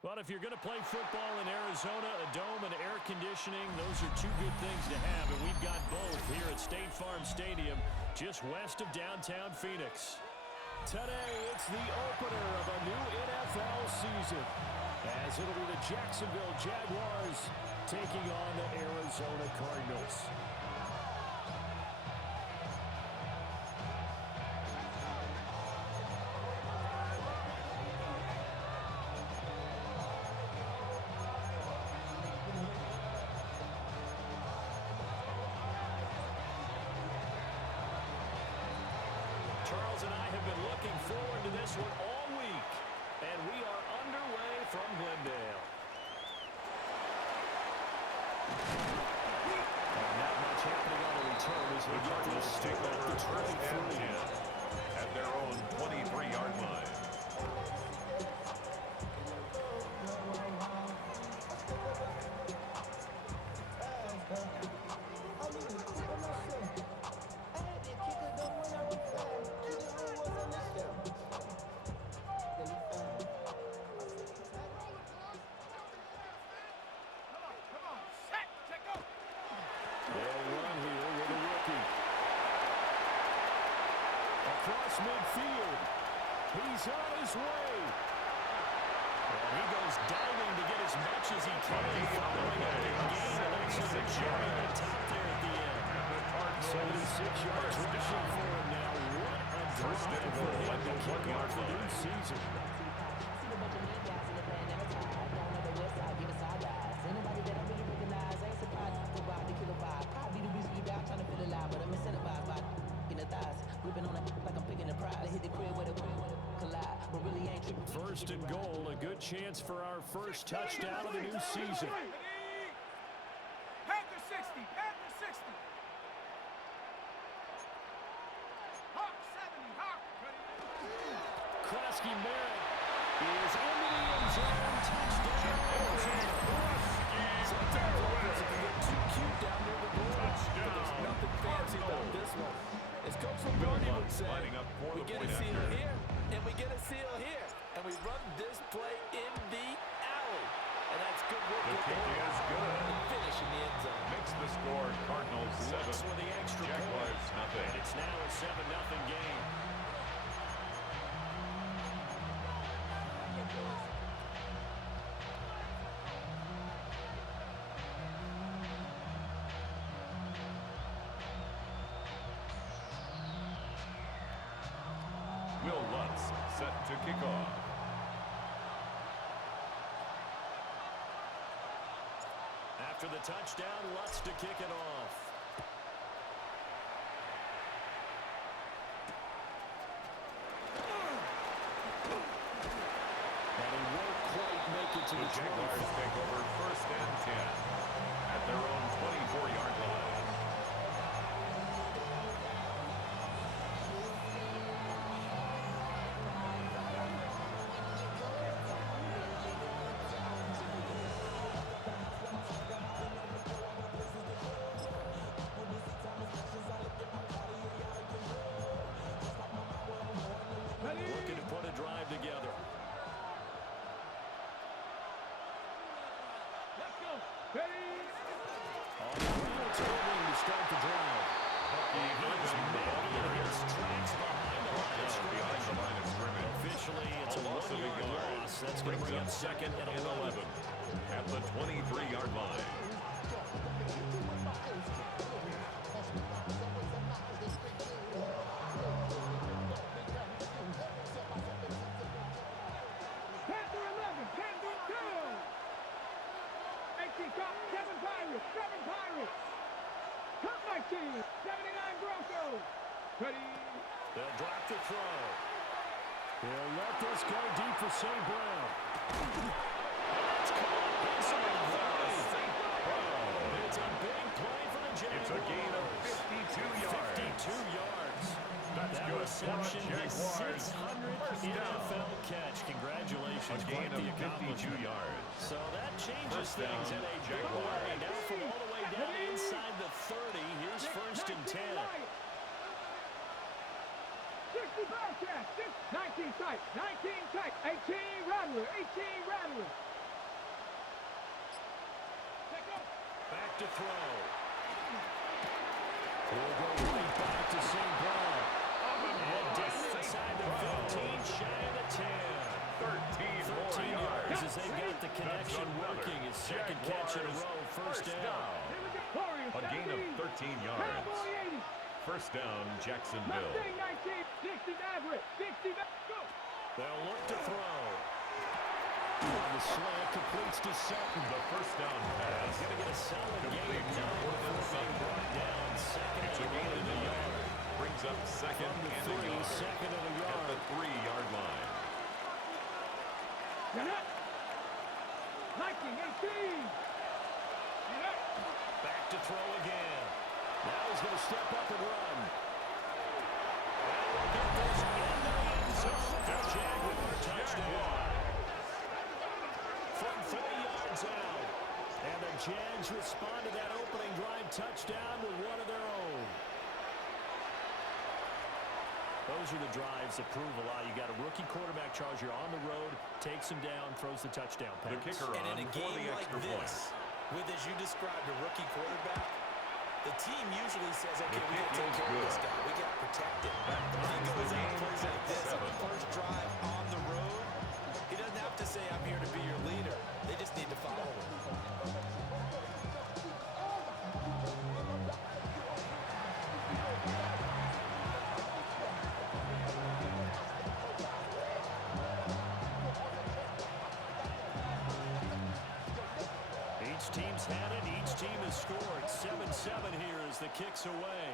Well, if you're going to play football in Arizona, a dome and air conditioning, those are two good things to have, and we've got both here at State Farm Stadium, just west of downtown Phoenix. Today, it's the opener of a new NFL season, as it'll be the Jacksonville Jaguars taking on the Arizona Cardinals. Charles and I have been looking forward to this one all week, and we are underway from Glendale. And not much happening on the return as the Cardinals take over first and 10 at their own 23-yard line. Midfield. He's on his way. And he goes diving to get as much as he can, following up the gain. And that's the cherry on top there at the end. 76 yards rushing for him now. What a drive for him to kick off the new season. Anybody that I really recognize ain't surprised to ride the killer vibe. Probably the reason you die trying to feel alive, but I'm incentivized by in the thighs, gripping on it like I'm picking a pride. I hit the crib with a collide, but really ain't tripping. First and goal, a good chance for our first touchdown of the new season. Panther 60, Panther 60. Hawk 70, Hawk. Krosky Merritt is into the end zone. Touchdown. Sometimes offense can get too cute down near the goal. But there's nothing fancy about this one. As Coach Lombardi would say, we get a seal here, and we get a seal here. And we run this play in the alley. And that's good work. The kick is good. And finish in the end zone. Makes the score Cardinals 7. With the extra Jaguars nothing. And it's now a 7-0 game. Will Lutz set to kick off. After the touchdown, Lutz to kick it off. And he won't quite make it to the Jaguars take over first and 10 at their own 24-yard line. Looking to put a drive together. Let's go. Ready? On the ground, turning to start the drive. Tracks behind the line of scrimmage. Officially, it's a one-yard loss. That's going to bring up second and 11. At the 23-yard line. Panther 11, Panther 2. 18 Cup, 7 Pirates, 7 Pirates. Cup 19, 79 Broncos. Ready? They'll drop the throw. He'll let this go deep for St. Brown. It's a big play for the Jaguars. It's a gain of 52 yards. 52 yards. That's that good reception, for the his Jaguars. 600th NFL catch. Congratulations. A gain Quite the of 52 accomplishment. yards. So that changes First things in down, a big Jaguars. way. Now from all the way down inside the 30. Here's first and 10. 60 Bearcats, 19 tight, 19 tight, 18 Rattler, 18 Rattler. to throw. He'll go right back to St. Brown. And down inside the 15, shy of the 10. 13 yards as they've got the connection working. His second catch in a row, first down. A gain of 13 yards. First down, Jacksonville. They'll look to throw. On the slant, completes to Sutton. The first down pass. He's going to get a solid gain of 9 before being brought down. Second It's a gain of a yard. Brings up second From the and 3, a yard. second and a yard. At the 3-yard line. Back to throw again. Now he's going to step up and run. And we'll get this in the end zone for Jaguar touchdown. From 30 yards out. And the Jags respond to that opening drive touchdown with one of their own. Those are the drives that prove a lot. You got a rookie quarterback charge. You're on the road, takes him down, throws the touchdown pass. The kicker And on in a for game the like extra point. this, with, as you described, a rookie quarterback, the team usually says, okay, The we got to kick take is care of this good. guy. We got to protect him. That When he ties the goes out and game plays like at this on 7. the first drive on the road, he doesn't have to say, I'm here to be your leader. They just need to follow him. Each team's had it. Each team has scored. 7-7 here as the kick's away.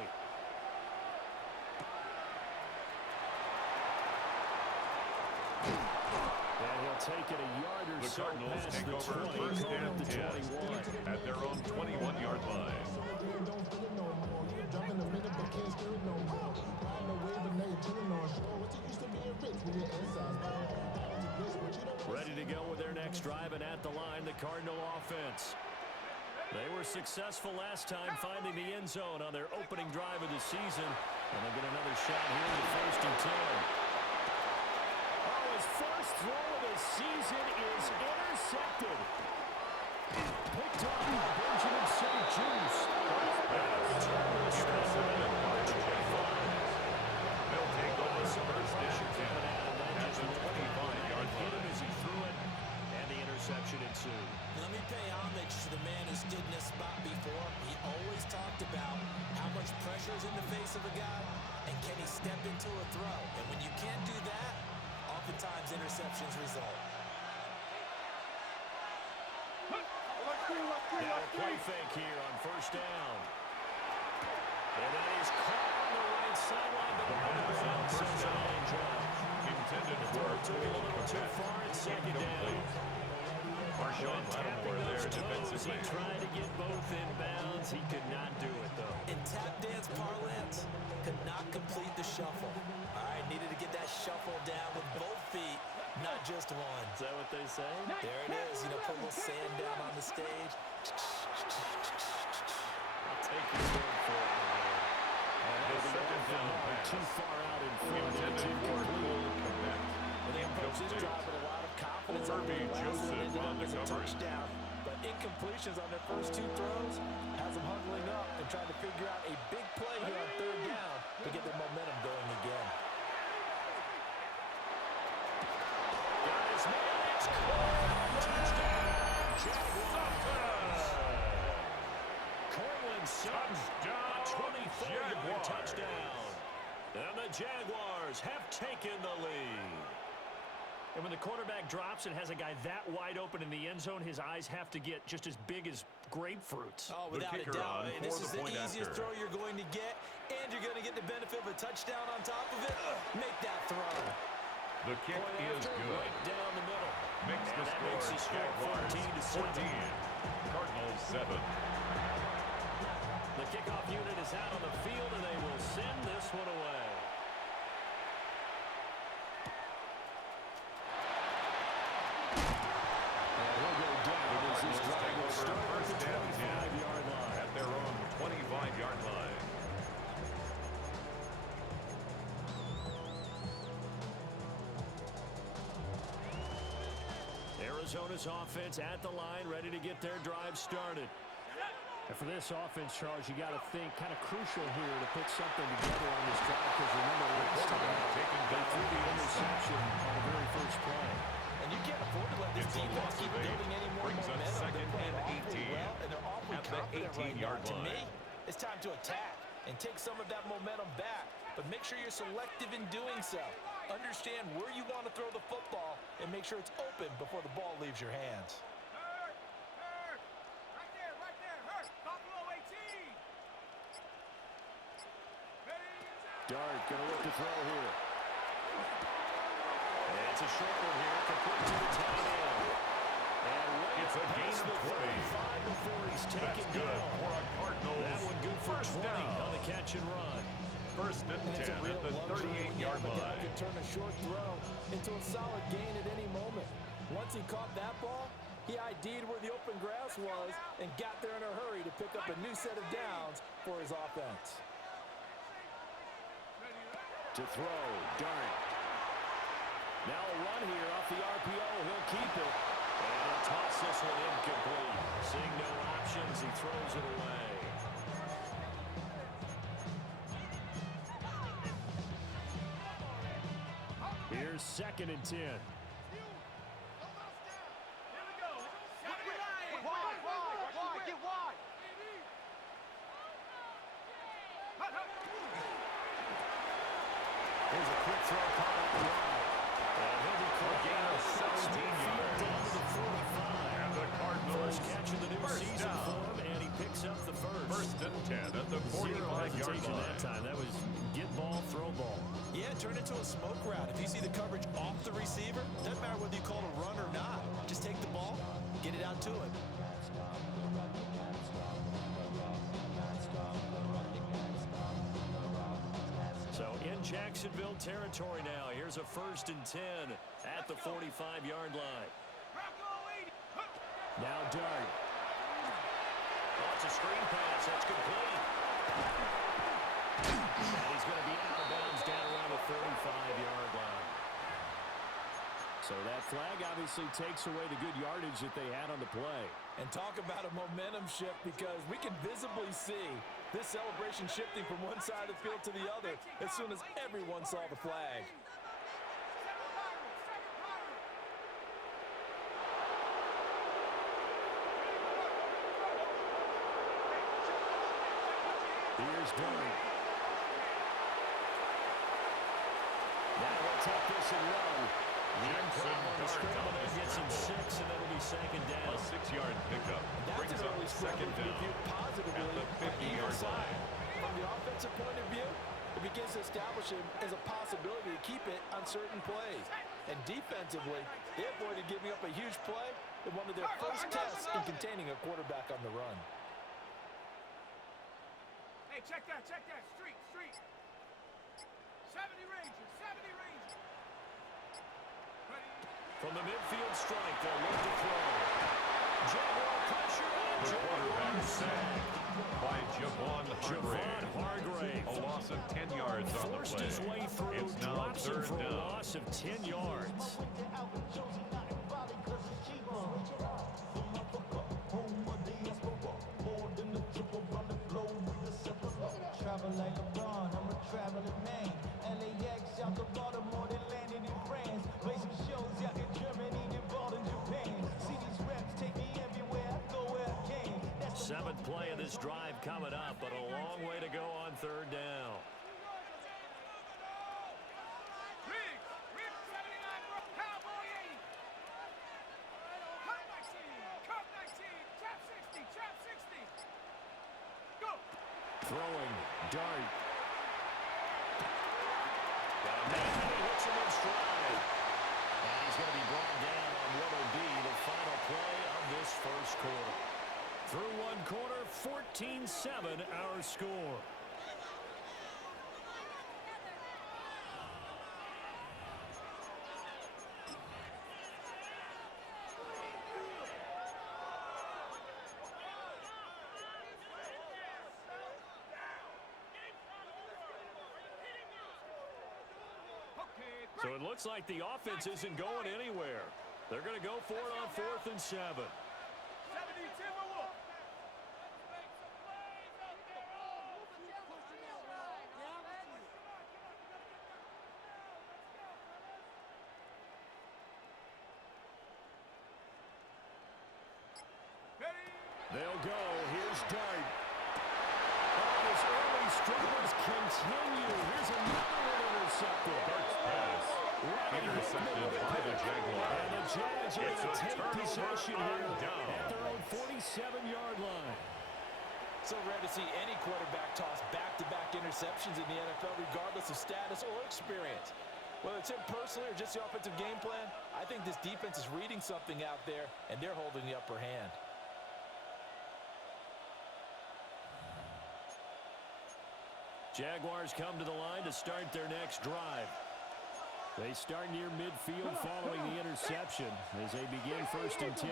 And he'll take it a yard or The so Cardinals past take the over 20, first going and up to 10 21. at their own 21-yard line. Ready to go with their next drive, and at the line, the Cardinal offense. They were successful last time finding the end zone on their opening drive of the season, and they'll get another shot here in the first and 10. Oh, his first throw of the season is intercepted. Picked up by Benjamin St. Juice. Intercepted by the Jaguars. They'll take over first and 10 at the 25-yard Hit him line. as he threw it, and the interception ensued. Let me pay homage to the man who stood in this spot before. He always talked about how much pressure is in the face of a guy, and can he step into a throw? And when you can't do that, oftentimes interceptions result. Now a play fake here on first down. And that is caught on the right sideline, but out of bounds. First down. Intended The for throw took it a little too far at second down. Marshawn Lattimore there He defensively. tried to get both in bounds. He could not do it, though. In tap dance parlance, could not complete the shuffle. All right, needed to get that shuffle down with both feet, not just one. Is that what they say? There it is. You know, put a little sand down on the stage. I'll take your word for it. The second down pass. Too far out in front. Intended Too for complete. Quebec. Well, they approach this drive with a lot of confidence. Herbie Joseph ended on up the as a coverage. touchdown. But incompletions on their first two throws has them huddling up and trying to figure out a big play here on third down to get their momentum going again. Got his man. It's caught. Touchdown. Jaguars. Cortland Sutton. A 24-yard touchdown. And the Jaguars have taken the lead. And when the quarterback drops and has a guy that wide open in the end zone, his eyes have to get just as big as grapefruits. Oh, The without a kicker doubt. on Hey, for this the is the point easiest after. throw you're going to get, and you're going to get the benefit of a touchdown on top of it. Make that throw. The kick is good. Right down the middle. Makes And the that score makes the score Jaguars 14-7. 14. Cardinals 7. The kickoff unit is out on the field, and they will send this one away. And he'll go down as this Cardinals drive take will over start at first the and 10 25-yard line. at their own 25-yard line. Arizona's offense at the line, ready to get their drive started. And for this offense, Charles, you got to think kind of crucial here to put something together on this drive because remember last time they threw the interception on the very first play. And you can't afford to let this defense keep building any more momentum. They're playing awfully well, and they're awfully confident right now. To me, it's time to attack and take some of that momentum back. But make sure you're selective in doing so. Understand where you want to throw the football and make sure it's open before the ball leaves your hands. Dart going to look to throw here. And it's a short one here, complete to the tight end. And it's a gain past of the 35 before he's taken good down. for a Cardinals. That one good for 20 on the catch and run. First and 10 at the 38-yard line. Can turn a short throw into a solid gain at any moment. Once he caught that ball, he ID'd where the open grass was and got there in a hurry to pick up a new set of downs for his offense. To throw, Dart. Now a run here off the RPO. He'll keep it. And he'll toss this one incomplete. Seeing no options, he throws it away. Here's 2nd and 10. Here's a quick throw caught up the line. And he'll be caught gain of 17 yards. Down to the 45. And the Cardinals First catch of the new season down. for him, and he picks up the first. First and 10 at the Zero 45-yard hesitation line. that time. That was get ball, throw ball. Yeah, turn it into a smoke route. If you see the coverage off the receiver, doesn't matter whether you call it a run or not. Just take the ball, get it out to him. So in Jacksonville territory now. Here's a 1st and 10 at the 45-yard line. Now Dart. Oh, it's a screen pass. That's complete. And he's going to be out of bounds down around the 35-yard line. So that flag obviously takes away the good yardage that they had on the play. And talk about a momentum shift, because we can visibly see this celebration shifting from one side of the field to the other as soon as everyone saw the flag. Here's Dart. Now we'll take this and run. Jackson Dart on That the gets him scramble. 6, and that'll be 2nd down. A 6-yard pickup That's brings an up early second scramble down viewed positively at the on either 50-yard side. line. From the offensive point of view, it begins to establish him as a possibility to keep it on certain plays. And defensively, they avoided giving up a huge play in one of their first tests in containing a quarterback on the run. Hey, check that, street. 70 Rangers, 70 Rangers. From the midfield strike, they'll look to throw. Jaguar pressure, and The quarterback Jaguar sacked by Javon Hargrave. A loss of 10 yards on the Forced play. his way through, It's now drops him 3rd for a down. loss of 10 yards. Travel like LeBron, I'm a traveling man. LAX out to Baltimore, they landed in France. Play some shows out in Germany, then ball in Japan. See these reps take me everywhere, I go where I can. That's the 7th play of this drive coming up, but a long way to go on 3rd down. Riggs, 79, bro. Cowboy 80. Cup 19, trap 60. Go. Throwing, Dart. And he hits him in stride. And he's going to be brought down on what will be the final play of this first quarter. Through one quarter, 14-7 our score. So it looks like the offense isn't going anywhere. They're going to go for it on 4th and 7. 70 Timberwolves. They'll go. Here's Dart. Oh, his early struggles continue. Here's another one intercepted. Dart's pass. Intercepted by the Jaguars. And the Jags are It's going to a take turnover possession here on down. at their own 47-yard line. So rare to see any quarterback toss back-to-back interceptions in the NFL, regardless of status or experience. Whether it's him personally or just the offensive game plan, I think this defense is reading something out there, and they're holding the upper hand. Jaguars come to the line to start their next drive. They start near midfield following the interception as they begin 1st and 10.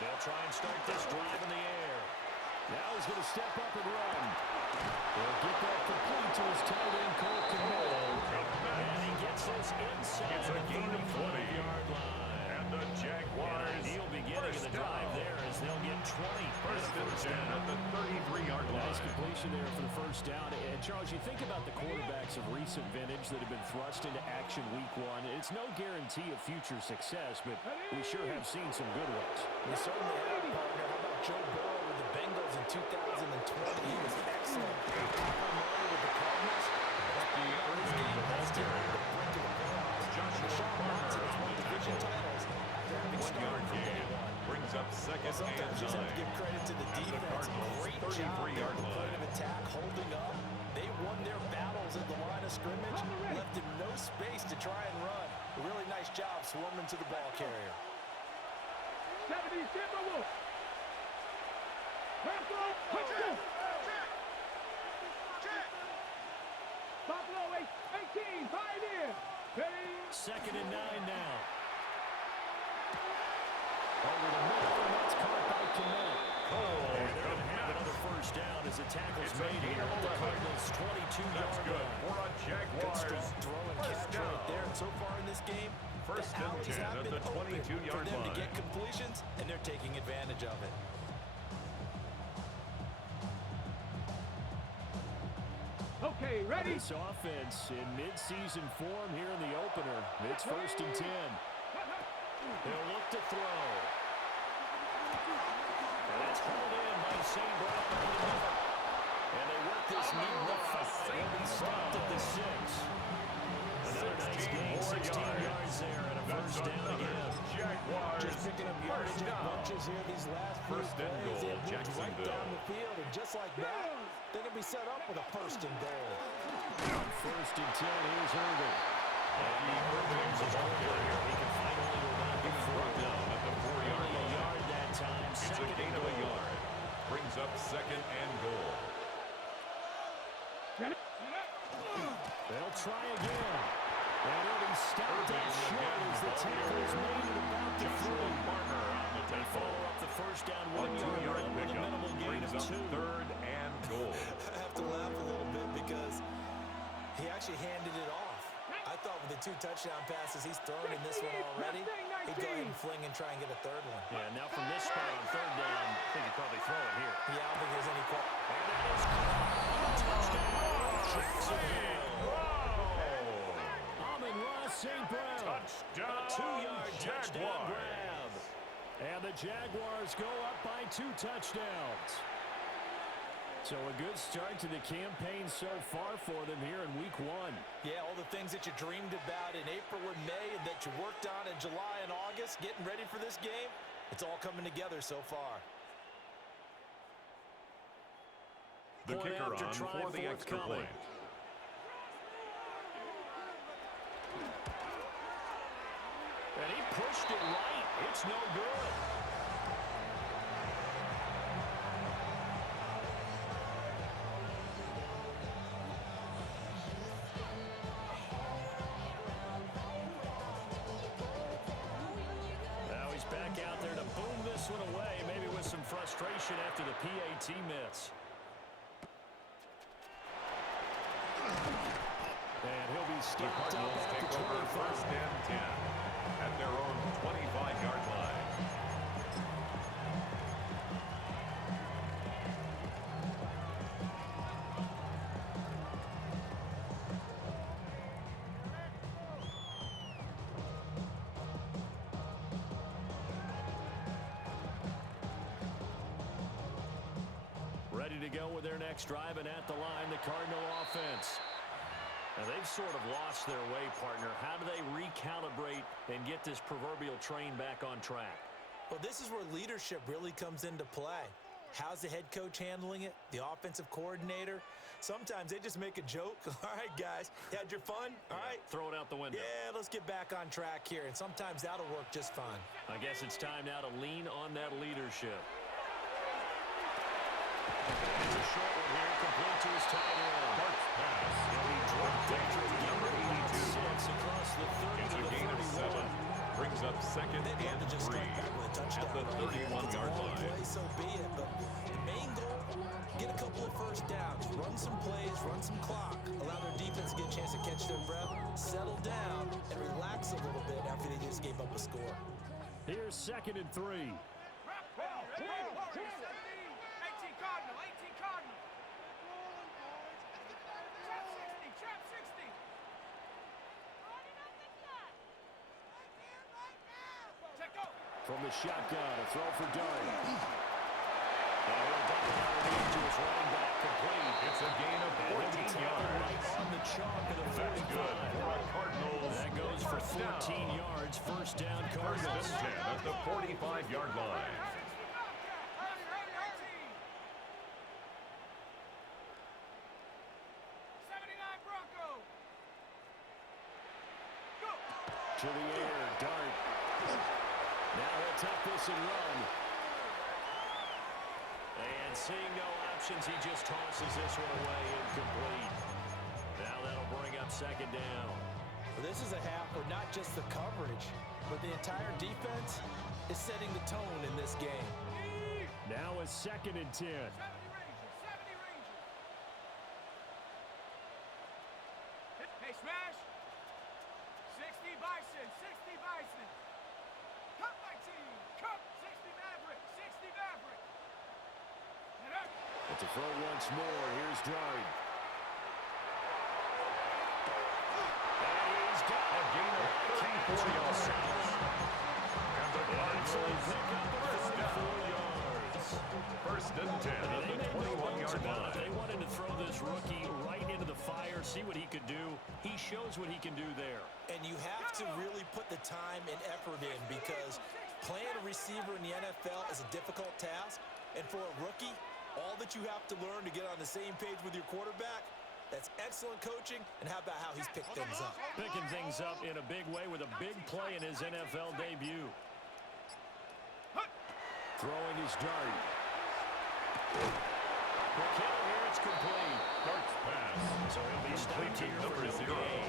They'll try and start this drive in the air. Now he's going to step up and run. He'll get that complete to his tight end, Cole Kmet. And he gets this inside It's a gain of 20. 35-yard line. And the Jaguars. An ideal beginning of the drive there as they'll get 20. First and 10 at the 33-yard line. Nice completion there for the first down. And Charles, you think about the quarterbacks of recent vintage that have been thrust into action week one. It's no guarantee of future success, but we sure have seen some good ones. We certainly have, partner. How about Joe Burrow with the Bengals in 2020? He was excellent. Kyler Murray with the Cardinals. Bucky Irvin, the ball carrier. Joshua Watson has won division titles after having 1-yard started from day gain. one. Brings up second and Sometimes you just have to 9. give credit to the defense. Cardinals' Great job 33-yard at the point line. of attack, holding up. They won their battles at the line of scrimmage, left him no space to try and run. A really nice job swarming to the ball carrier. 70 Timberwolves. Buffalo 18, Pioneer. Ready? 2nd and 9 now. Over the middle, and that's caught by Kmet. And they're going to have another first down as a tackle's It's a made gain here of at the 11. Cardinals' 22-yard That's good line. for a Good Jaguars. strong throw and First catch down. right there. And so far in this game, First the and alleys 10 have at been the open 22-yard for them to line. get completions, and they're taking advantage of it. Okay, ready? This offense in mid-season form here in the opener. It's 1st and 10. They'll look to throw. And that's hauled in by St. Brown over the middle. And they work this near the 5. They'll be stopped at the 6. Another nice gain, 16 yards there, and a first down again. Jaguars. Just picking up yardage in bunches here these last few First and plays. goal, They moved right Jacksonville. down the field, and just like that, they're going to be set up with a first and goal. 1st and 10, here's Irvin. Bucky Irvin, the ball carrier. He can fight only to about He was brought down at the 4-yard a line. yard that time. It's a Second gain and of a goal. yard. Brings up 2nd and goal. They'll try again. And it'll be stopped Irvin out short again, as the ball tackle is carrier. made at about the Joshua 3. Barner on the They tackle. follow up the first down A 1-yard 2-yard run with a pickup. minimal gain Brings of up 2. 3rd and goal. I have to laugh a little bit because he actually handed it off. I thought with the 2 touchdown passes he's thrown in this one already, he'd go ahead and fling and try and get a 3rd one. Yeah, now from this spot on 3rd down, I think he'd probably throw it here. Yeah, I don't think there's any question. And that is caught. Touchdown, Jacksonville. Amon-Ra St. Brown. Touchdown, A 2-yard touchdown Jaguars. grab. And the Jaguars go up by 2 touchdowns. So a good start to the campaign so far for them here in week 1. Yeah, all the things that you dreamed about in April and May and that you worked on in July and August, getting ready for this game, it's all coming together so far. The Point kicker after on try for the extra forthcoming. point. And he pushed it right. It's no good. Now he's back out there to boom this one away, maybe with some frustration after the PAT miss. And he'll be The stopped up Cardinals at take the over 25. 1st and 10 at their own 25-yard line. Ready to go with their next drive, and at the line, the Cardinal offense. Now, they've sort of lost their way, partner. How do they recalibrate and get this proverbial train back on track? Well, this is where leadership really comes into play. How's the head coach handling it? The offensive coordinator? Sometimes they just make a joke. All right, guys, you had your fun? All right. Throw it out the window. Yeah, let's get back on track here, and sometimes that'll work just fine. I guess it's time now to lean on that leadership. It's a short one here, complete to his tight end. Darts pass. He'll be dropped after Number 82. 6 across the 30 It's to a the gain of 31. 7. Brings up second They'd love and to just 3 strike back with a touchdown at the right here. If it's a 31-yard long line. play, so be it. But the main goal, get a couple of first downs, run some plays, run some clock, allow their defense to get a chance to catch their breath, settle down, and relax a little bit after they just gave up a score. Here's 2nd and 3. 18 Cardinal, 18 Cardinal. Trap 60, trap 60. Check go. From the shotgun, a throw for Darty. And he'll double underneath to his running back, complete. It's a gain of 14 yards. Right on the chalk of the That's 45. good for a Cardinals. That goes for first 14 down. yards. First down, First Cardinals. and 10 at the 45-yard line. 79 Bronco. Go. To the air, Dart. Now he'll tuck this and run. And seeing no options, he just tosses this one away, incomplete. Now that'll bring up 2nd down. Well, this is a half where not just the coverage, but the entire defense is setting the tone in this game. Now a 2nd and 10. 70 Rangers, 70 Rangers. Hey, smash. 60 Bison, 60 Bison. Cut my team. Cut 60 Maverick, 60 Maverick. And up. It's a throw once more. Here's Dart. And he's got A gain of 34 yards. And the Cardinals pick up a first 34 down. yards. First and 10 at They the made no bones 21-yard about it. They line. wanted to throw this rookie right into the fire, see what he could do. He shows what he can do there. And you have to really put the time and effort in because playing a receiver in the NFL is a difficult task. And for a rookie, all that you have to learn to get on the same page with your quarterback, that's excellent coaching. And how about how he's picked things up? Picking things up in a big way with a big play in his NFL debut. Throwing his Dart. McKinnon here, it's complete. Darts pass. So he'll be stopped Complete to here for number no 0. gain.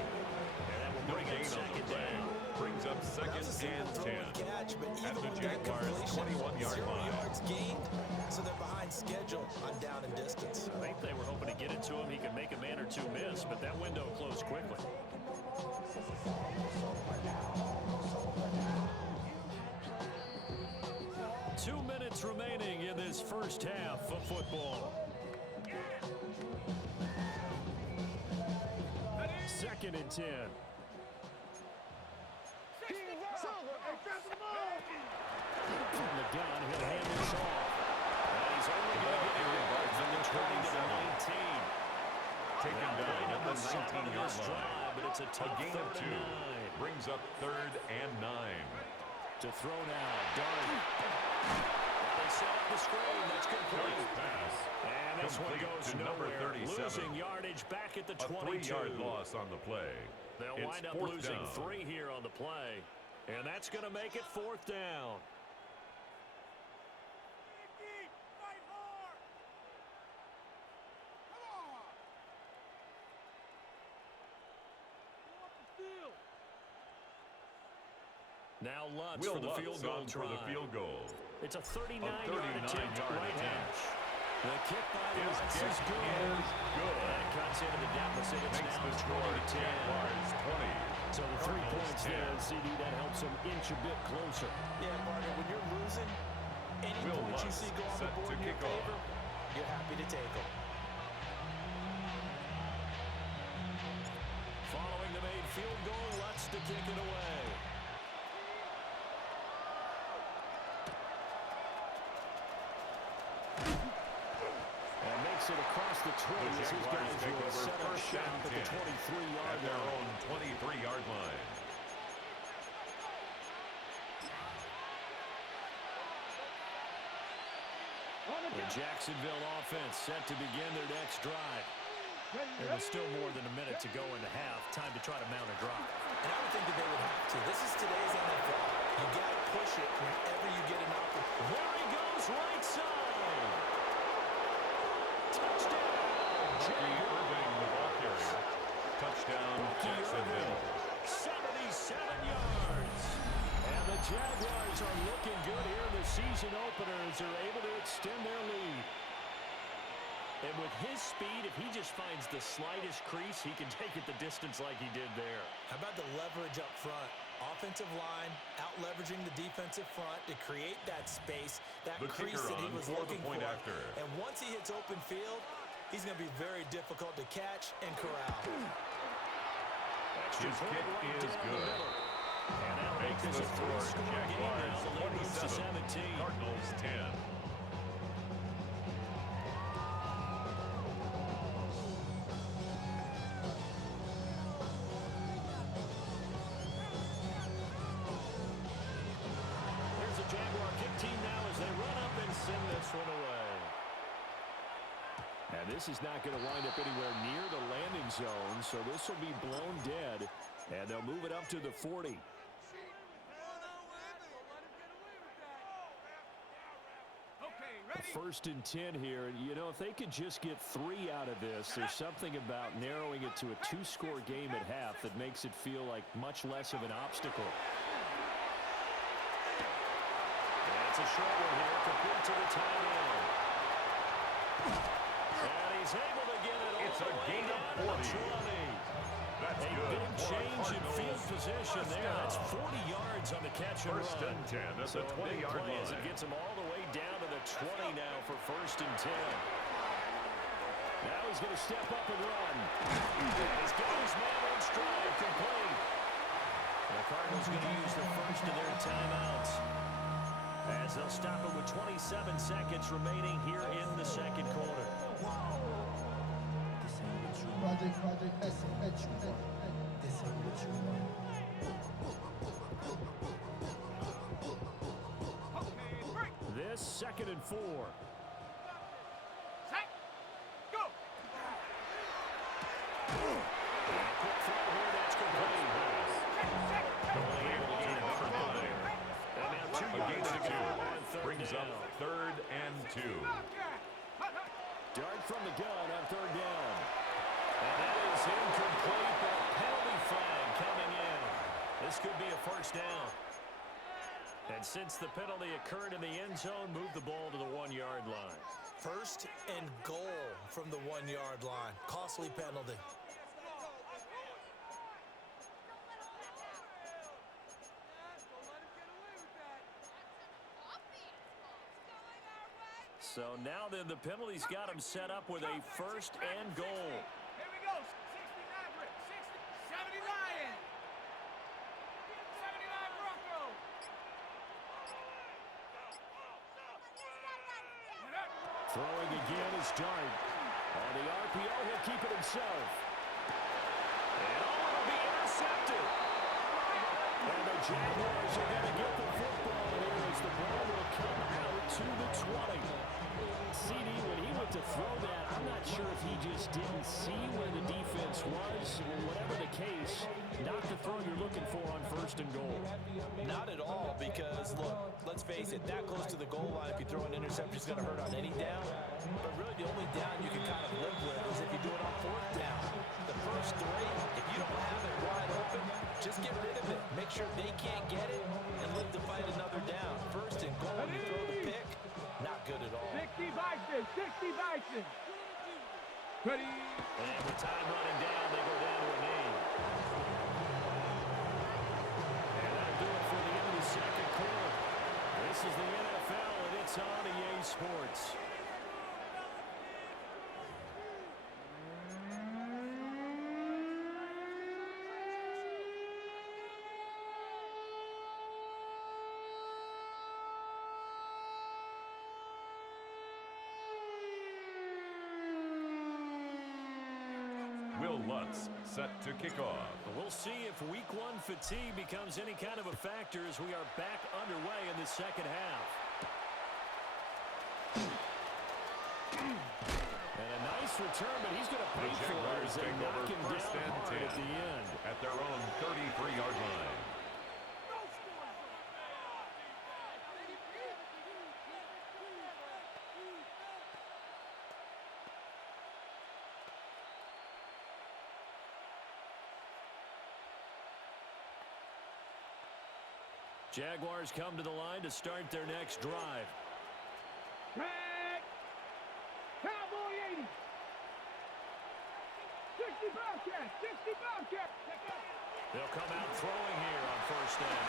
And that will No bring gain up on the 2nd play. down. Brings up That second was a simple and throw 10. and catch, but At even the with that Jaguars' completion, 21-yard 0 line. yards gained, so they're behind schedule on down and distance. I think they were hoping to get it to him. He could make a man or two miss, but that window closed quickly. 2 minutes remaining in this first half of football. 2nd and 10. From the gun, he'll hand this off. And he's only going to get it right from the 20 to the 19. Taken down at the 19-yard line. Drive, but it's a A tough gain of 3rd 2. and 9. Brings up 3rd and 9. To throw now, Dart. They set up the screen. That's complete. Darts pass. And this one Complete goes to number nowhere. 37. Losing yardage back at the A 22. 3-yard loss on the play. They'll It's wind up 4th losing down. 3 here on the play. And that's going to make it 4th down. Deep, fight hard. Come on. Go up the field. Now Lutz Will for the Lutz field goal on for the try. field goal. It's a 39-yard 39-yard attempt at right attempt. hash. The kick by His Lutz kick is good. is good. That cuts into the deficit. It's Makes now the score 20 to 10. Jaguars 20. So the 3 Cardinals points 10. there, CD, that helps them inch a bit closer. Yeah, partner, when you're losing, any Will points you Lutz see go on the set board to in your kick off. favor, you're happy to take them. Following the made field goal, Lutz to kick it away. And across the 20 The as his Jaguars guys take will over set up first shop and at the 10 23-yard at their line. own 23-yard line. The Jacksonville offense set to begin their next drive. There was still more than a minute to go in the half. Time to try to mount a drive. And I would think that they would have to. This is today's NFL. You got to push it whenever you get an opportunity. There he goes, right side. Touchdown. Bucky Irving, the ball carrier. Touchdown, Jacksonville. 77 yards. And the Jaguars are looking good here in the season opener as they're able to extend their lead. And with his speed, if he just finds the slightest crease, he can take it the distance like he did there. How about the leverage up front? Offensive line out-leveraging the defensive front to create that space, that The crease kicker that he on was for the looking point for. after. And once he hits open field, he's going to be very difficult to catch and corral. His kick is good. And that'll make Makes this the a score three-score game now. Jaguars The lead moves to 27, 17. Cardinals 10. Here's the Jaguar kick team now as they run up and send this one away. And this is not going to wind up anywhere near the landing zone, so this will be blown dead, and they'll move it up to the 40. First and 10 here. You know, if they could just get 3 out of this, there's something about narrowing it to a 2-score game at half that makes it feel like much less of an obstacle. That's a short one here, complete to the tight end. And he's able to get it all It's the a way gain of down to the 40. 20. That's A good. big change in field position there. That's 40 yards on the catch and First run. and 10 at So the a big 20-yard play as it line. gets him all the way down to the 20 now for first and 10. Now he's going to step up and run. He's got his man in stride, complete. The Cardinals going to use the first of their timeouts as they'll stop it with 27 seconds remaining here in the second quarter. Project S, this ain't what you want. This second and 4. Set. Go. Quick throw here, that's complete. Only able to gain number 9. And now 2 A gain yards to of go 2. on third Brings down. up third and 2. Dart from the gun on third down. And that is incomplete, but a penalty flag coming in. This could be a first down. And since the penalty occurred in the end zone, move the ball to the 1-yard line. First and goal from the 1-yard line. Costly penalty. So now then, the penalty's got him set up with a first and goal. Here we go. 69, Rick. 70 Lions. 79 Broncos. Throwing again is Dart. On the RPO, he'll keep it himself. And will be intercepted. And the Jaguars are going to get the football here as the ball will come out to the 20. CD, when he went to throw that, I'm not sure if he just didn't see where the defense was. Whatever the case, not the throw you're looking for on first and goal. Not at all, because, look, let's face it, that close to the goal line, if you throw an interception, it's going to hurt on any down. But really, the only down you can kind of live with is if you do it on fourth down. The first 3, if you don't have it wide open, just get rid of it. Make sure they can't get it and live to fight another down. First and goal, you throw the pick, not good at all. 60 Bison. 60 Bison. Ready. And with time running down, they go down to a knee. And that'll do it for the end of the second quarter. This is the NFL, and it's on EA Sports. Lutz set to kick off. We'll see if week 1 fatigue becomes any kind of a factor as we are back underway in the second half. And a nice return, but he's going to pay for it as they knock him down hard at the end. At their own 33-yard line. Jaguars come to the line to start their next drive. Track. Cowboy 80. 60 Bobcat. 60 Bobcat. They'll come out throwing here on first down.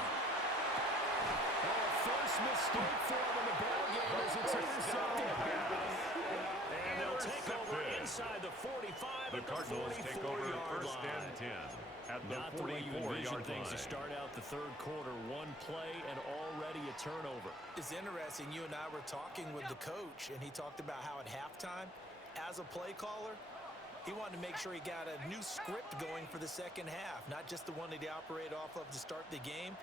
Oh, first mistake for him in the ballgame as it's intercepted. And they'll take over inside the 45 The Cardinals take over first and 10 at the 44-yard things line. to start out the third quarter. One play and already a turnover. It's interesting. You and I were talking with the coach, and he talked about how at halftime, as a play caller, he wanted to make sure he got a new script going for the second half, not just the one that he operated off of to start the game.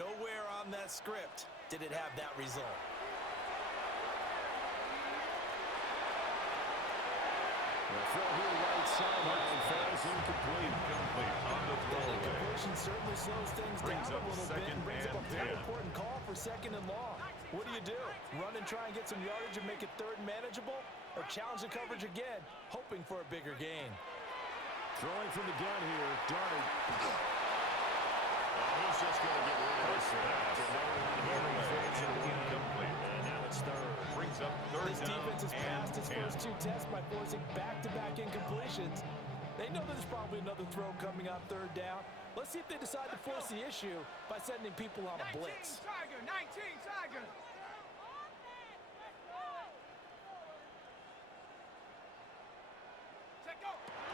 Nowhere on that script did it have that result. The throw here right sideline falls incomplete. Incomplete on the throwaway. Incompletion certainly slows things Brings down up a little bit second and brings up a and very 10. important call for second and long. What do? Run and try and get some yardage and make it third and manageable? Or challenge the coverage again, hoping for a bigger gain? Throwing from the gun here, Dart. He's just going to get rid of this pass. Incomplete. And now it's third. Brings up third This down defense has passed its and first 2 tests by forcing back-to-back incompletions. They know there's probably another throw coming on third down. Let's see if they decide to force the issue by sending people on a blitz. Tiger. 19 Tiger.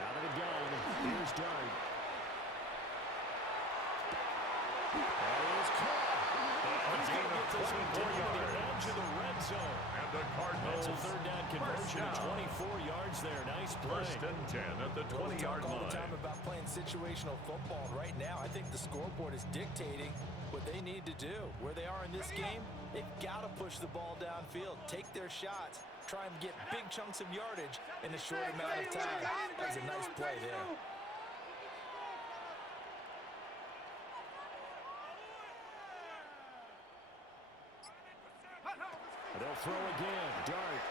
Out of the gun, here's Dart. That is caught. He's going to get this one down to the edge of the red zone. And the Cardinals. That's a third down conversion of 24 yards there. Nice play. First and 10 at the We 20-yard talk all the time line. about playing situational football. Right now, I think the scoreboard is dictating what they need to do. Where they are in this game, they've got to push the ball downfield, take their shots, try and get big chunks of yardage in a short amount of time. That was a nice play there. They'll throw again. Dart.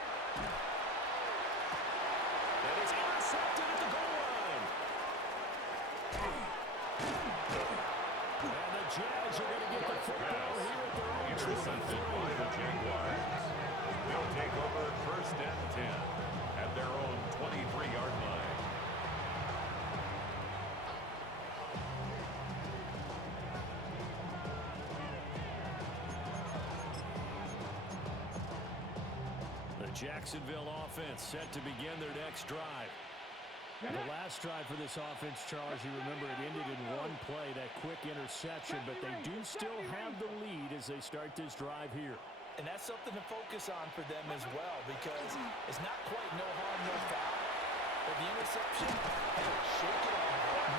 And it's intercepted at the goal line. And the Jags are going to get the football here at their own Intercepted by the Jaguars. They'll take over first and 10 at their own 23-yard line. The Jacksonville offense set to begin their next drive. The last drive for this offense, Charles, you remember it ended in one play, that quick interception, but they do still have the lead as they start this drive here. And that's something to focus on for them as well, because it's not quite no harm, no foul. But the interception, hey, shake it off.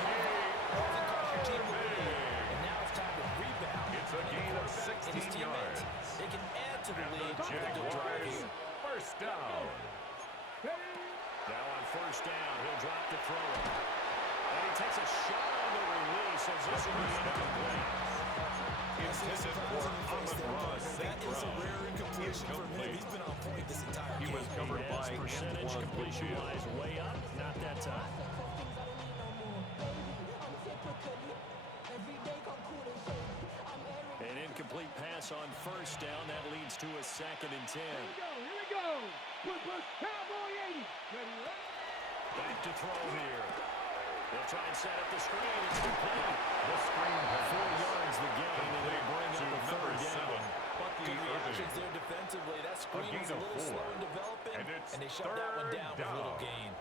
Doesn't cost your team the lead. And now it's time to rebound. It's a gain of 16 yards. They can add to the And lead the with a good drive Jaguars, here. first down. Now on first down, he'll drop the throw. And he takes a shot on the release as this will be incomplete. Intended for Ahmed That is a rare incompletion for him. He's been on point this entire He game. was covered by Percentage Antoine completion-wise Winfield. way up, not that time. An incomplete pass on first down. That leads to a second and 10. Here we go. Push. Cowboy 80. Ready, right? Back to throw here. They'll try and set up the screen. It's complete. The screen pass. 4 yards the gain, and they'll bring to up a number third 7, down. Bucky Good reactions Irving. there defensively. That screen gain was a of little 4. slow in developing, And it's they shut that one third down with a little down. gain.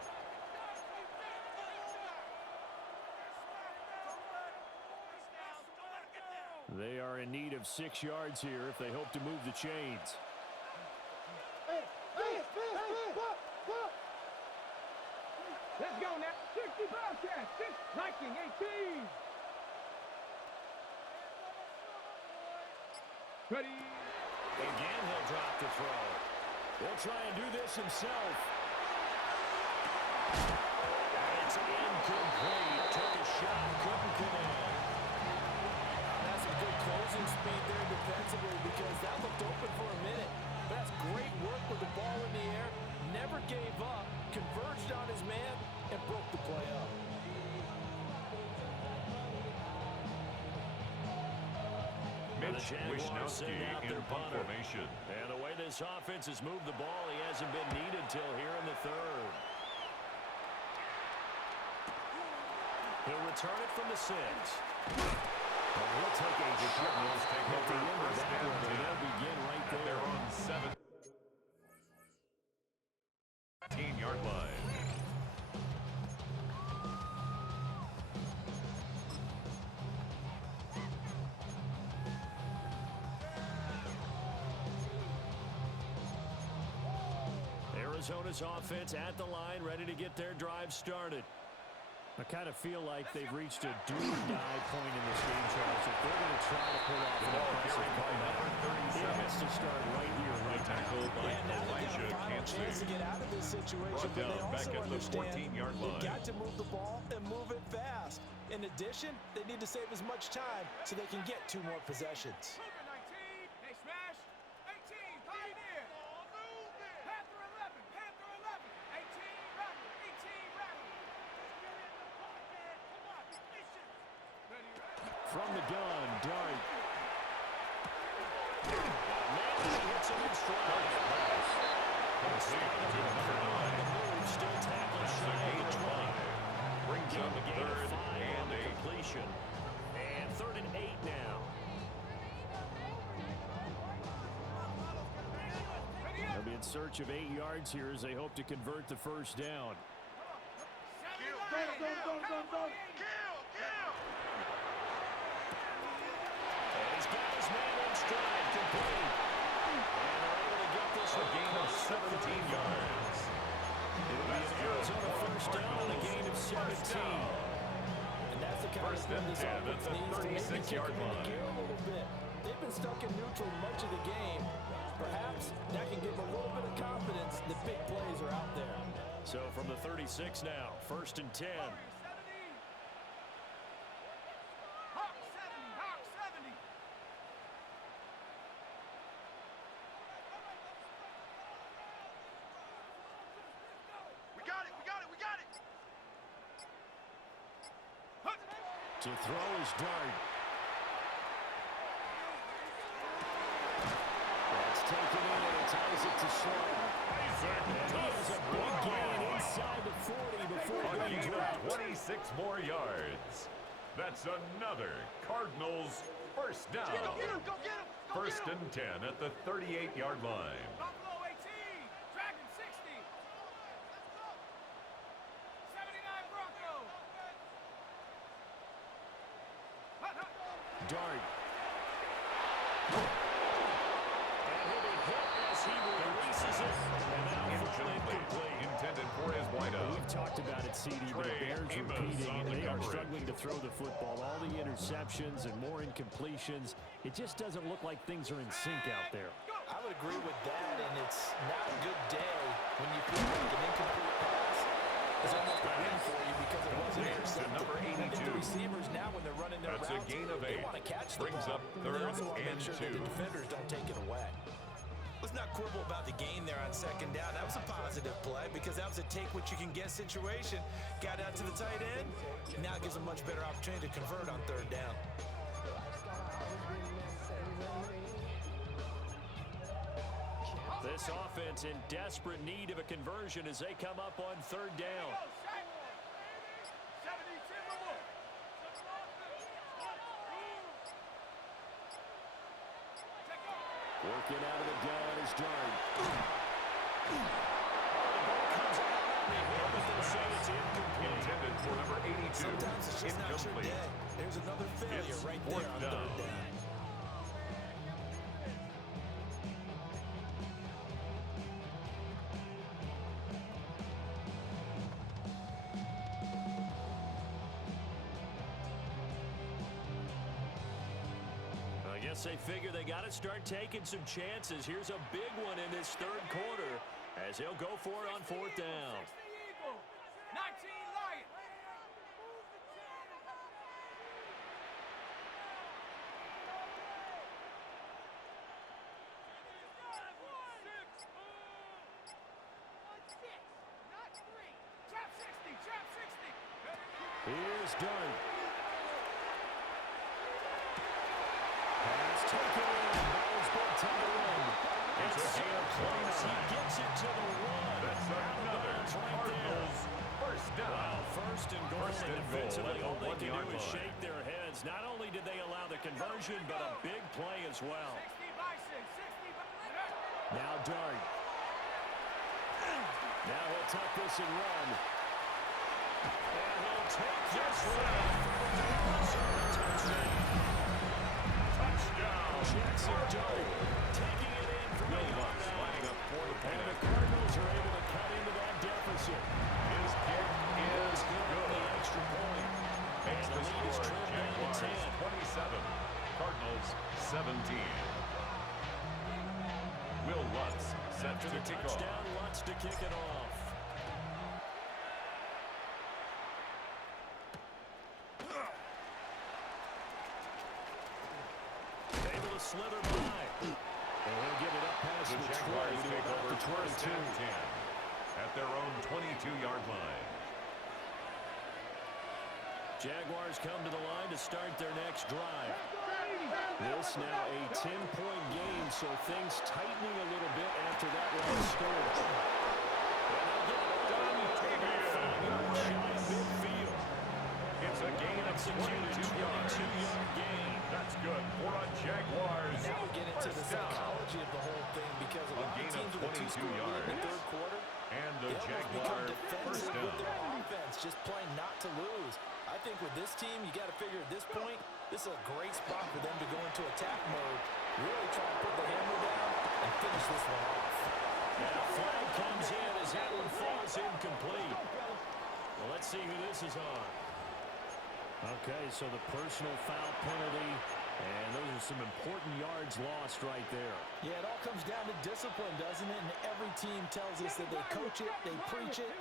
They are in need of 6 yards here if they hope to move the chains. Let's go now. 60 Bobcat. blocking, 18. Ready. Again, he'll drop the throw. He'll try and do this himself. And it's incomplete. Took a shot, couldn't connect. That's some good closing speed there defensively because that looked open for a minute. That's great work with the ball in the air. Never gave up, converged on his man, and broke the play up. Mitch Wishnowsky in punt formation. And the way this offense has moved the ball, he hasn't been needed till here in the third. He'll return it from the 6. And he'll take a Cardinals take at the over end of first that and one, and 10. they'll begin right At there. their own 17-yard line. Arizona's offense at the line, ready to get their drive started. I kind of feel like they've reached a do-or-die point in this game, Charles. If they're going to try to pull off an impressive comeback, it has to start right here, right now. Tackled by And now they've got Elijah a final chance to Cansey. get out of this situation, Brought but they down back also at the understand 14-yard they've line. got to move the ball and move it fast. In addition, they need to save as much time so they can get 2 more possessions. Cougar 19. They smash. 18. Pioneer. Panther 11. Panther 11. 18. Rattle. 18. Rattle. Come on. Mission. Ready. From the gun, Dart. Madden hits him in stride. Complete to number 9. The move still tackles shy of the 20. Brings up A gain of 3rd 5 on and the 8. completion. And 3rd and 8 now. They'll be in search of 8 yards here as they hope to convert the first down. And he's got his man in stride, complete. And they're able to get this A one gain of across the 17 yards. It'll be an Arizona first down and a gain of 17. And that's the kind First of and this 10 at offense the needs to maybe 36-yard kick them into line. gear a little bit. They've been stuck in neutral much of the game. Perhaps that can give them a little bit of confidence that big plays are out there. So from the 36 now, 1st and 10. Hawk 70. Hawk 70. We got it. We got it. We got it. To throw is Dart. That's taken in and it ties it to Sloan. And he has a big gain inside the 40 before A being gain dropped. of 26 more yards. That's another Cardinals first down. Go get him. Go get him. Go First get him. and 10 at the 38-yard line. Buffalo 18. Dragon 60. 79 Broncos. Dart. And he'll be hit as he releases it. And now full incomplete. Intended for his wideout. We've talked about it, CD, but it Trey bears Amos repeating. on the They are coverage. struggling to throw the football. All the interceptions and more incompletions. It just doesn't look like things are in sync out there. I would agree with that, and it's not a good day when you feel like an incomplete pass is almost a win for you because it wasn't To intercepted. number I think 82. the receivers now, when they're running their That's a routes, gain of they 8. want to catch the Brings ball. up They 3rd also want to make and sure that 2. the defenders don't take it away. Let's not quibble about the gain there on 2nd down. That was a positive play because that was a take-what-you-can-get situation. Got out to the tight end. Now it gives a much better opportunity to convert on 3rd down. This offense in desperate need of a conversion as they come up on 3rd down. Working out of the gun is Dart. The ball comes out on the hit, but they say it's incomplete. Intended for number 82. Sometimes it's just not your Incomplete. day. There's another failure It's right there 4th on down. 3rd down. guess they figure they got to start taking some chances. Here's a big one in this third quarter as he'll go for it on fourth down. 60 Eagle, 19 Lion. Trap 60. Here's Dart. Pass taken in. Ball's big to the run. It's a gain of close. He 29. gets it to the one. That's another Cardinals first down. Wow, first and goal. First And and goal defensively, at the all they can 1-yard do is line. shake their heads. Not only did they allow the conversion, but a big play as well. 60 Bison, 60 Bison. Now Dart. Now he'll tuck this and run. And he'll take this one. Touchdown. Touchdown. Jackson Dart taking it in from Will the yard Lutz line. lining up for the And the point. Cardinals are able to cut into that deficit. His kick is The good. extra point. Makes And the the lead is score trimmed down to Jaguars 10. 27, Cardinals 17. Will Lutz set After to the kick off. touchdown, Lutz to kick it off. Able to slither by. And he'll get it up past The the 20 Jaguars to take about over the first 22. and 10 at their own 22-yard line. Jaguars come to the line to start their next drive. This now a 10-point game, so things tightening a little bit after that last score. And they'll get it done. Midfield. It's a gain of 22 yards. 22-yard gain. That's good for a Jaguars. Now we get into the first down. psychology of the whole thing because a A lot of gain of teams with a 22 two-score lead in the yards. third quarter, And the they almost become Jaguars first defensive with down. their offense, just playing not to lose. I think with this team, you got to figure at this point, this is a great spot for them to go into attack mode, really try to put the hammer down and finish this one off. And a flag comes in as that one falls incomplete. Well, let's see who this is on. Okay, so the personal foul penalty, and those are some important yards lost right there. Yeah, it all comes down to discipline, doesn't it? And every team tells us that they coach it, they preach it.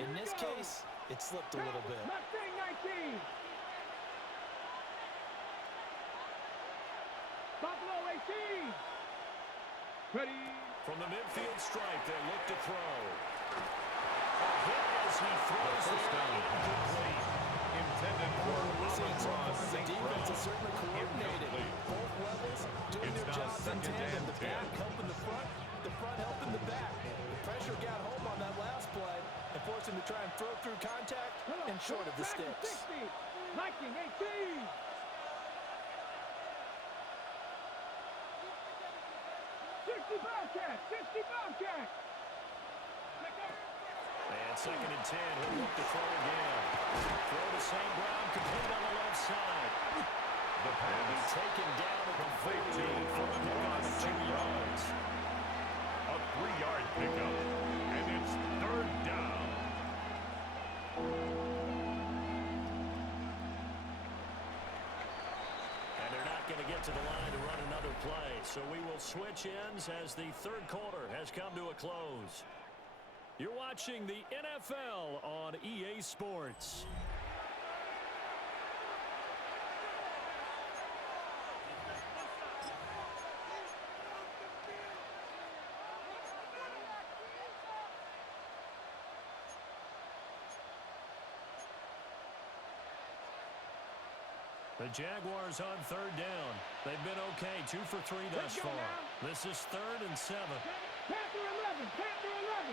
In this case, it slipped a little bit. Mustang 19. Buffalo 18. Ready. From the midfield stripe, they look to throw. A hit as he throws First it down incomplete. intended for We're seeing so Amon-Ra far the St. defense is Brown. certainly coordinated. Incomplete. Both levels doing It's their now jobs in second tandem. and The 10. back helping the front helping the back. The pressure got home on that last play and forced him to try and throw through contact and short of the sticks. 60. Viking 18. 60 Bobcat. 60 Bobcat. And second and 10, he'll look to throw again. Throw to St. Brown, complete on the left side. The And be pass taken down at the complete 40 to for a pickup of 2 yards. a 3-yard pickup, and it's third down. And they're not going to get to the line to run another play. So we will switch ends as the third quarter has come to a close. You're watching the NFL on EA Sports. The Jaguars on third down. They've been okay, 2 for 3 thus far. This is 3rd and 7. Panther 11. Panther 11.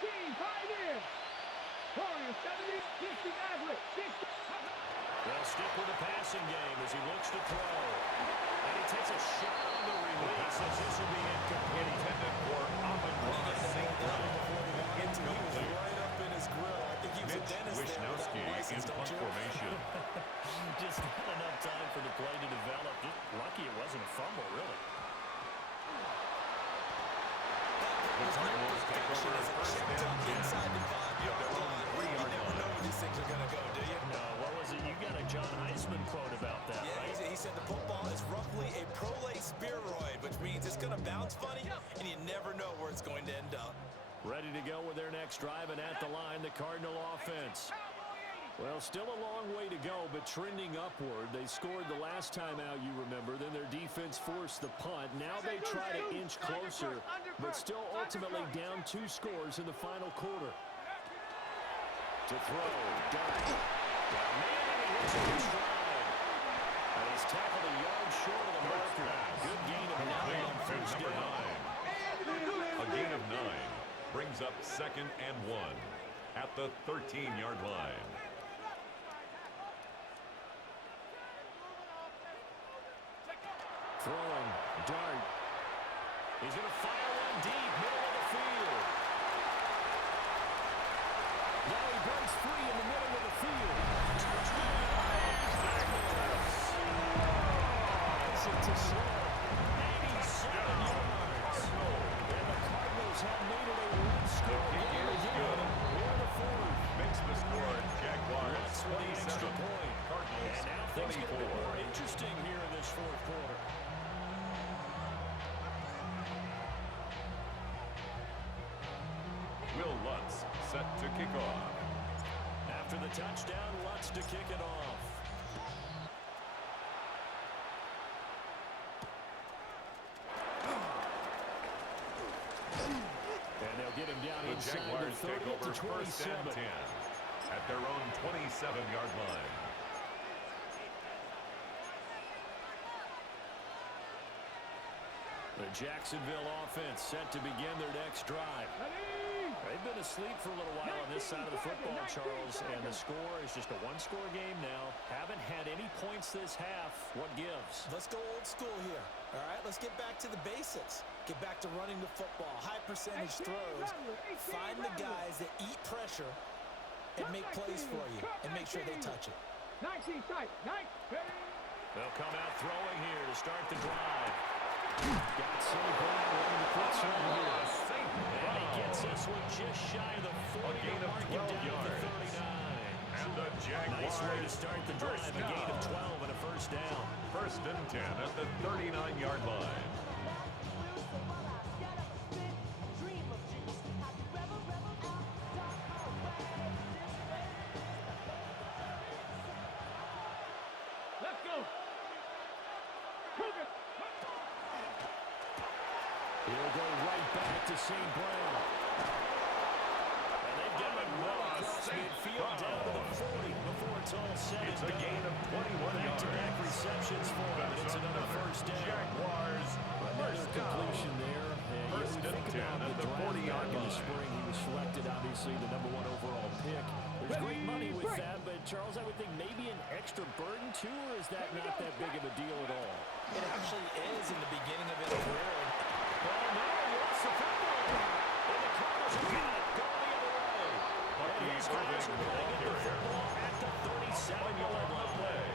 18. Pioneer. Warriors 70. 60 Maverick. 60. They'll stick with the passing game as he looks to throw. And he takes a shot on the release as this will be incomplete. Intended for Amon-Ra St. Brown. Incomplete. Right up in his grill. I think he was a Mitch dentist there without Wishnowsky a license, in don't punt you? formation. Just not enough time for the play to develop. Just lucky it wasn't a fumble, really. The Cardinals take over first and 10 Inside the 5-yard at their own line. 3-yard You never know line. where these things are going to go, do you? No, what was it? You got to John Heisman quote about that, Yeah, right? he said the football is roughly a prolate spheroid, which means it's going to bounce funny, and you never know where it's going to end up. Ready to go with their next drive, and at the line, the Cardinal offense. Well, still a long way to go, but trending upward. They scored the last time out, you remember. Then their defense forced the punt. Now they try to inch closer, but still ultimately down 2 scores in the final quarter. To throw, Dart. Man, he hits it in stride. And he's tackled a yard short of the marker. Good gain of 9 on first down. A gain of 9 brings up 2nd and 1 at the 13-yard line. Throwing, Dart. He's going to fire one deep, middle of the field. Now he breaks free in the middle of the field. To slow. 87 yards. And the Cardinals have made it a one-score game again. We're in the fourth. Makes the score Jaguars That's the extra 27, point. Cardinals And now things get a bit 24. more interesting here in this fourth quarter. Will Lutz set to kick off. After the touchdown, Lutz to kick it off. And they'll get him down The inside Jaguars the 30 take over to 1st 27. and 10 at their own 27-yard line. The Jacksonville offense set to begin their next drive. They've been asleep for a little while on this side of the football, Charles, and the score is just a one-score game now. Haven't had any points this half. What gives? Let's go old school here. All right, let's get back to the basics. Get back to running the football, high percentage throws. Find the guys that eat pressure and make plays for you and make sure they touch it. 19 tight. 19. They'll come out throwing here to start the drive. Got St. Brown running the quick swing here. And he gets this one just shy of the 40. A gain of 12 yards. And the Jaguars Nice way to start the drive. A gain of 12 and a first down. 1st and 10 at the 39-yard line. Let's go. Move it. He'll go right back to St. Brown. And they've got him well across midfield down to the 40 before it's all said It's and a done. gain of 21 yards. Back-to-back receptions for him, and it's another first down. Jaguars Another first completion there. And First you and think 10 about at the the draft 40-yard back in the line. spring. He was selected, obviously, the #1 overall pick. There's great money with that, but Charles, I would think maybe an extra burden too, or is that not that big of a deal at all? It actually is in the beginning of his career. Well, no, he lost the football. And the Cardinals have got it going the other way. And his guys are going to get the football at the 37-yard line.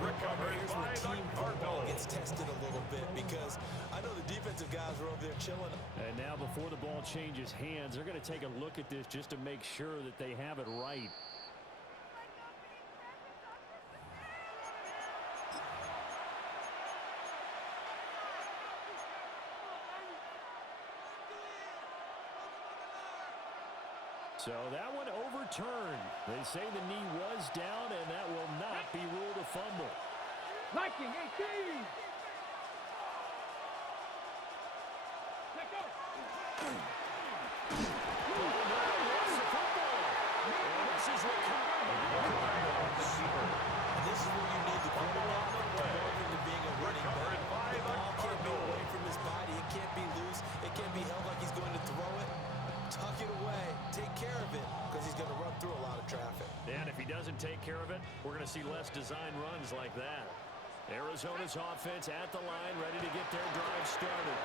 recovered Here's by where the team football Cardinals. gets tested a little bit because I know the defensive guys are over there chilling. And now before the ball changes hands, they're going to take a look at this just to make sure that they have it right. So that one overturned. They say the knee was down, and that will not be ruled a fumble. Viking 18. Let's go. This is recovered by the Cardinals. And this is where you need the quarterback to morph into being a running back. The ball can't be away from his body. It can't be loose. It can't be held like he's going to throw it. Tuck it away. Take care of it because he's going to run through a lot of traffic. And if he doesn't take care of it, we're going to see less design runs like that. Arizona's offense at the line, ready to get their drive started.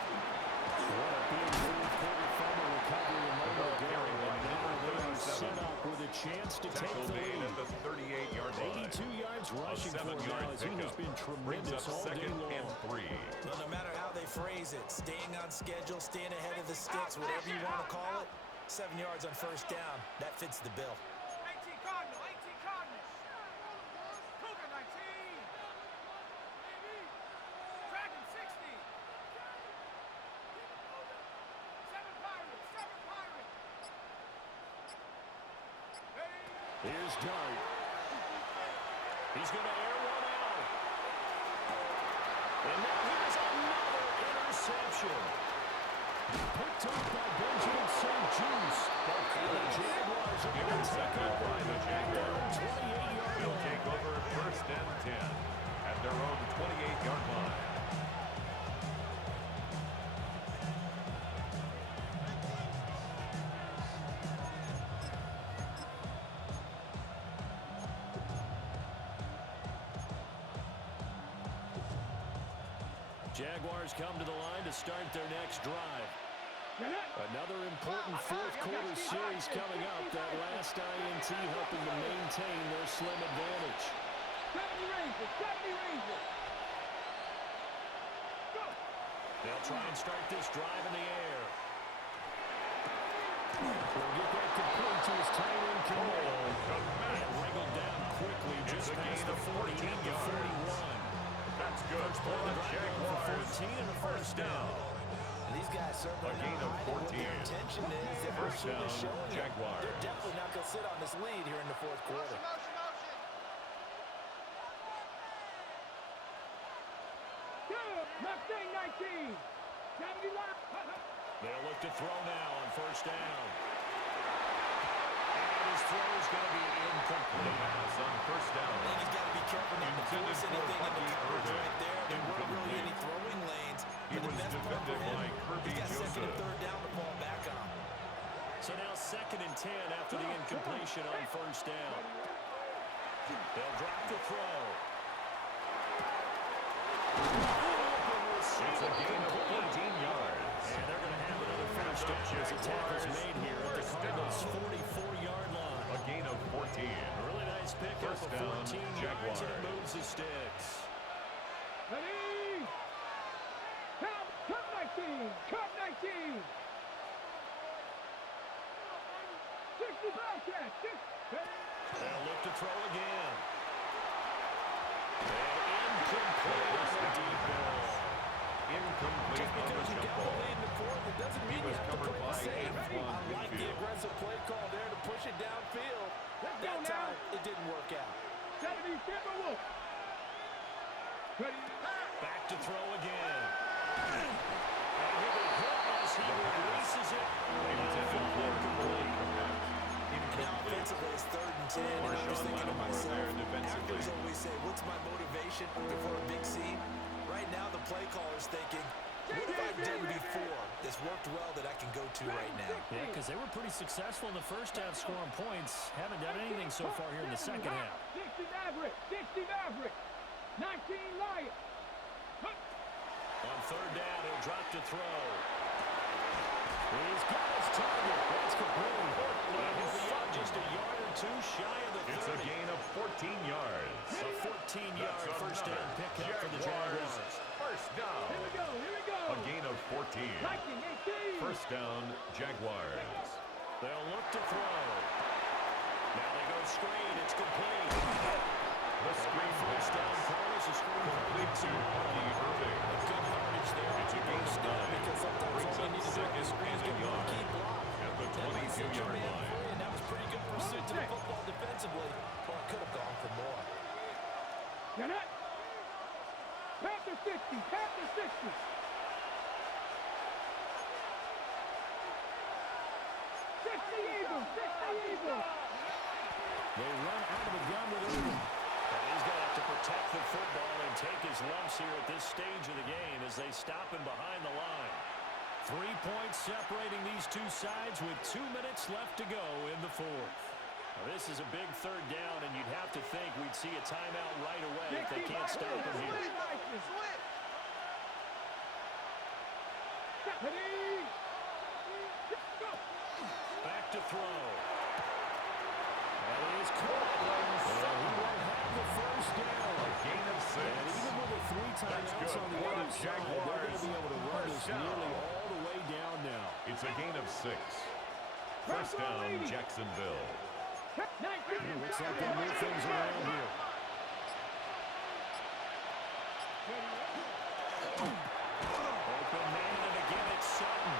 What a big fourth quarter fumble recovery a moment ago. And now they are set up with a chance to take Tackle the made lead. at the 38-yard line. 82 yards rushing for him 7-yard now as he has pickup been brings tremendous up all day 2nd long. and 3. Well, no matter how they phrase it, staying on schedule, staying ahead of the sticks, whatever you want to call it, 7 yards on first down, that fits the bill. 18 Cardinal. 18 Cardinal. Here's Dart. He's going to air one out. And now here's another interception. Picked up by Benjamin St. Juice. The Jaguars are going to take over at their own 28-yard They'll line. take over first and 10 at their own 28-yard line. Jaguars come to the line to start their next drive. Another important fourth quarter series coming up. That last INT helping to maintain their slim advantage. 70 Rangers, 70 Rangers. Go. They'll try and start this drive in the air. He'll get that complete to his tight end Camille. And wriggled down quickly just past the 40 to 41. That's good for the Jaguars. 14 and a first down. These guys certainly A gain of 14. Their intention is that First they're down, showing it. Jaguars. They're definitely not going to sit on this lead here in the fourth quarter. Mustang 19. 70 left. They'll look to throw now on first down. And his throw is going to be incomplete. Pass on first I down. think he's got to be careful not to Intended force for anything in the Bucky coverage Irving. right there. There weren't really any Incomplete. throwing lanes. He But the was best part for defended him, by Kirby he's got second and Joseph. third down to fall back on. So now second and 10 after the incompletion on first down. They'll drop the throw. It's a gain of 14 yards. And they're going to have another first down as a tackle's made here at the Cardinals' 44-yard line. A gain of 14. A really nice pickup First of down, 14 yards, and it Jaguars. moves the sticks. Ready. Cut 19. Cut 19. 60 Bobcat. 6. They'll look to throw again. And incomplete on the deep ball. Incomplete Just on the because you jump get the ball. lead in the fourth, it doesn't mean He you was have to covered play by safe. Antoine I like the Winfield. aggressive play call there to push it downfield. Let's go That now. time, it didn't work out. 70 Timberwolf. Ready. Back to throw again. And he'll be hit as he releases it. Intended for Corey Komet. Now, offensively, it's third and 10, and I'm just thinking to myself, there defensively. actors always say, what's my motivation before a big scene? Right now, the play caller's thinking, what have I done before that's worked well that I can go to right now? Yeah, because they were pretty successful in the first half scoring points. Haven't done anything so far here in the second half. 60 Maverick. 60 Maverick. 19 Lion. On third down, he'll drop to throw. He's got his target. That's complete. And he'll be out just a yard or two shy of the 30. It's a gain of 14 yards. A 14-yard That's first down another pickup for the Jaguars. Jaguars. First down. Here we go. Here we go. A gain of 14. Lightning 18. First down, Jaguars. They'll look to throw. Now they go screen. It's complete. The screen First down, pass. Carlos. A screen Complete to Bucky Irving. Good yardage there. It's a gain of 9. Because sometimes Brings all up you need to do second is screens and get a one yard. key block. At the That may set your 22-yard man line. free, and that was pretty good pursuit to the football defensively. Well, it could have gone for more. You're not. Panther 60. Panther 60. 60 Eagles. 60 Eagles. They run out of the gun with Irving. And he's going to have to protect the football and take his lumps here at this stage of the game as they stop him behind the line. 3 points separating these two sides with 2 minutes left to go in the fourth. Now, this is a big third down, and you'd have to think we'd see a timeout right away if they can't stop him here. Ready. Go. Back to throw. That is caught. And he won't have the first down. A gain of 6. And even with the 3 timeouts good on the for other the side, they're going to be able to run this First down. nearly all the way down now. It's a gain of 6. First down, Jacksonville. 19. Looks like they move things around here. Open man, and again it's Sutton.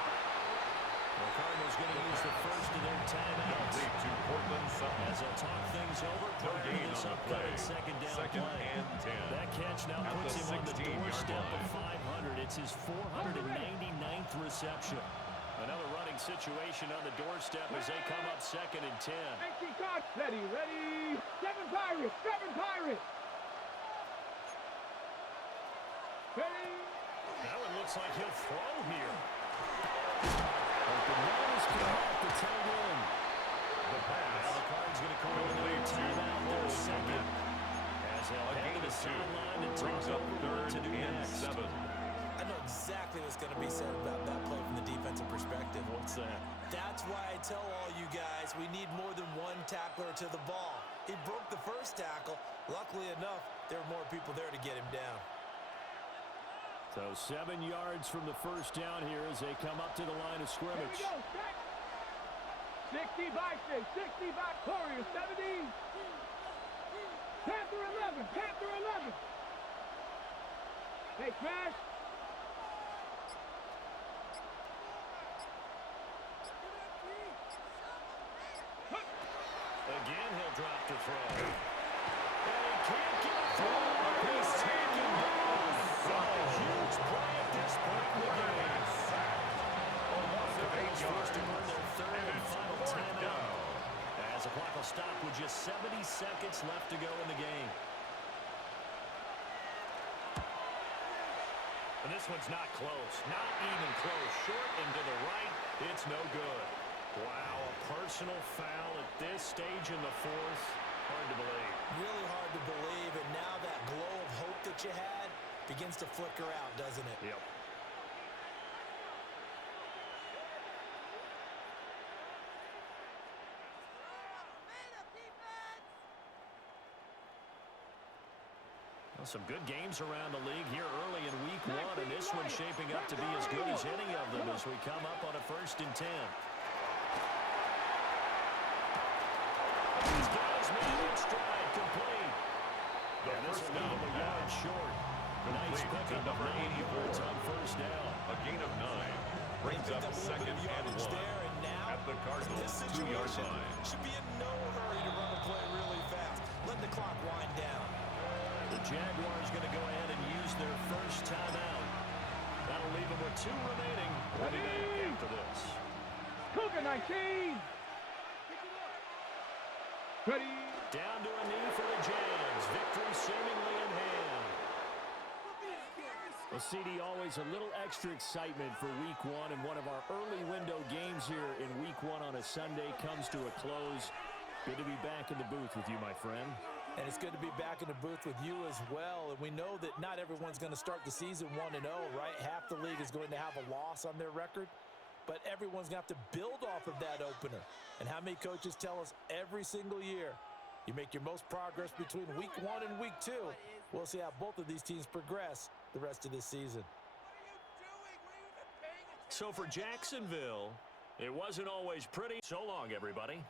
The Cardinals is going to use the first of their timeouts. Complete to Portland Sutton. As they'll talk things over prior to gain this on the upcoming play. second down Second play. and 10. That catch now At puts the him on the 16-yard doorstep of line. 500. It's his 499th reception. Another running situation on the doorstep as they come up second and 10. 18 cards. Ready. 7 Pirates. Ready. That one looks like he'll throw here. But the man is correct. It's held in. The pass. Now the Cards going to call another timeout their second. As they'll head to the sideline and Brings talk up over third what to do and next. 7. I know exactly what's going to be said about that play from the defensive perspective. What's that? That's why I tell all you guys we need more than one tackler to the ball. He broke the first tackle. Luckily enough, there were more people there to get him down. So 7 yards from the first down here as they come up to the line of Here we scrimmage. go. Set. 60 by Warriors. 70. Panther 11. Hey, Smash. Again, he'll drop to throw. And he can't get through. He's taken down. A huge play at this point in the game. Cardinals forced to run their third and final timeout. As the clock will stop with just 70 seconds left to go in the game. And this one's not close. Not even close. Short and to the right. It's no good. Wow, a personal foul at this stage in the fourth. Hard to believe. Really hard to believe, and now that glow of hope that you had begins to flicker out, doesn't it? Yep. Well, some good games around the league here early in week one, and this one's shaping up to be as good as any of them as we come up on a 1st and 10. He's got his man in stride, complete. And this will leave him a yard short. Nice pickup of 9 yards on first down. A gain of 9 brings up second and 1 there, and now at the Cardinals' 2-yard line. Should be in no hurry to run a play really fast. Let the clock wind down. The Jaguars going to go ahead and use their first timeout. That'll leave them with 2 remaining. We'll be back after this. Cougar 19. Ready. Down to a knee for the Jags. Victory seemingly in hand. Well, CD, always a little extra excitement for week one, and one of our early window games here in week one on a Sunday comes to a close. Good to be back in the booth with you, my friend. And it's good to be back in the booth with you as well. And we know that not everyone's going to start the season 1-0, right? Half the league is going to have a loss on their record. But everyone's going to have to build off of that opener. And how many coaches tell us every single year, you make your most progress between week 1 and week 2. We'll see how both of these teams progress the rest of this season. So for Jacksonville, it wasn't always pretty. So long, everybody.